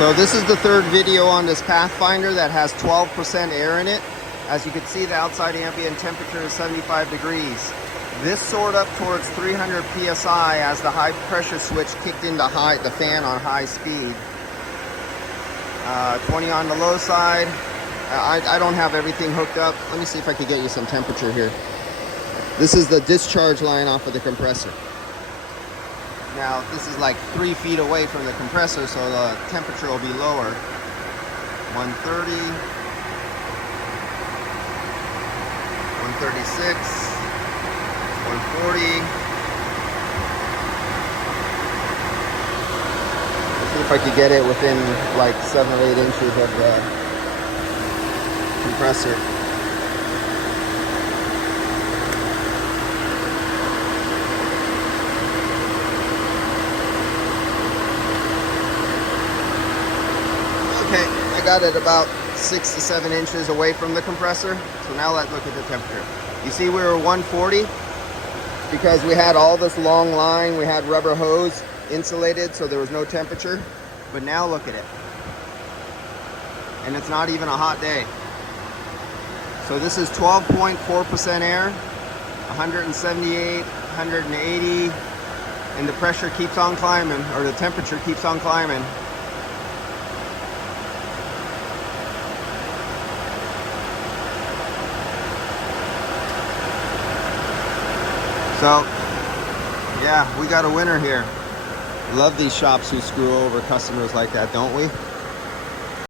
So this is the third video on this Pathfinder that has 12% air in it. As you can see, the outside ambient temperature is 75 degrees. This soared up towards 300 psi as the high pressure switch kicked into the fan on high speed. 20 on the low side. I don't have everything hooked up. Let me see if I could get you some temperature here. This is the discharge line off of the compressor. Now this is like 3 feet away from the compressor, so the temperature will be lower. 130, 136, 140. Let's see if I could get it within like 7 or 8 inches of the compressor. Okay, I got it about 6 to 7 inches away from the compressor. So now let's look at the temperature. You see we were 140 because we had all this long line. We had rubber hose insulated, so there was no temperature. But now look at it. And it's not even a hot day. So this is 12.4% air, 178, 180, and the pressure keeps on climbing, or the temperature keeps on climbing. So, yeah, we got a winner here. Love these shops who screw over customers like that, don't we?